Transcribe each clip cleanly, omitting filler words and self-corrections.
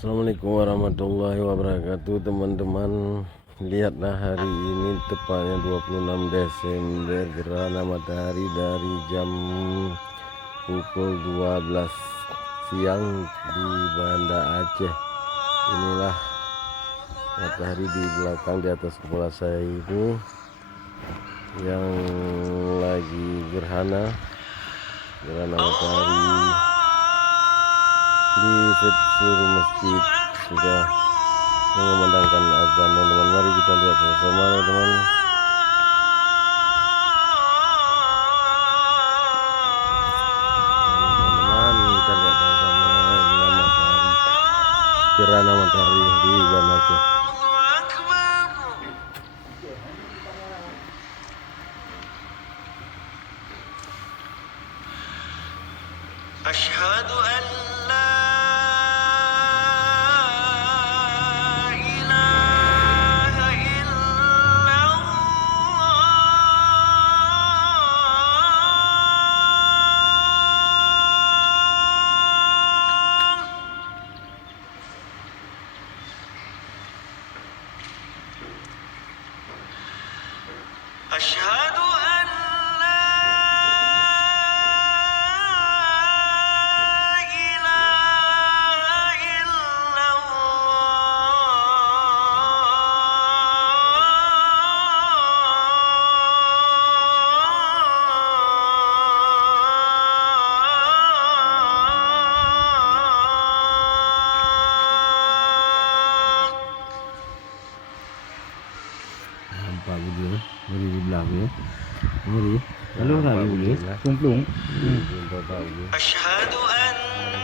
Assalamualaikum warahmatullahi wabarakatuh teman-teman. Lihatlah hari ini tepatnya 26 Desember gerhana matahari dari jam pukul 12 siang di Banda Aceh. Inilah matahari di belakang di atas kepala saya ini yang lagi gerhana matahari. Di seluruh masjid sudah mengumandangkan azan, teman-teman. Mari kita lihat sama-sama, teman-teman. Kita lihat sama-sama inilah matahari, gerhana matahari di Banda Aceh. Asyhadu an la Asyhadu an la ilaha illallah. Nampak video beri di belakang ya. Beri. Lalu kali boleh plung-plung. Asyhadu anna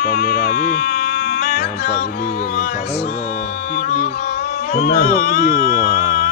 Kamera lagi nampak video, nampak video. Benar Video.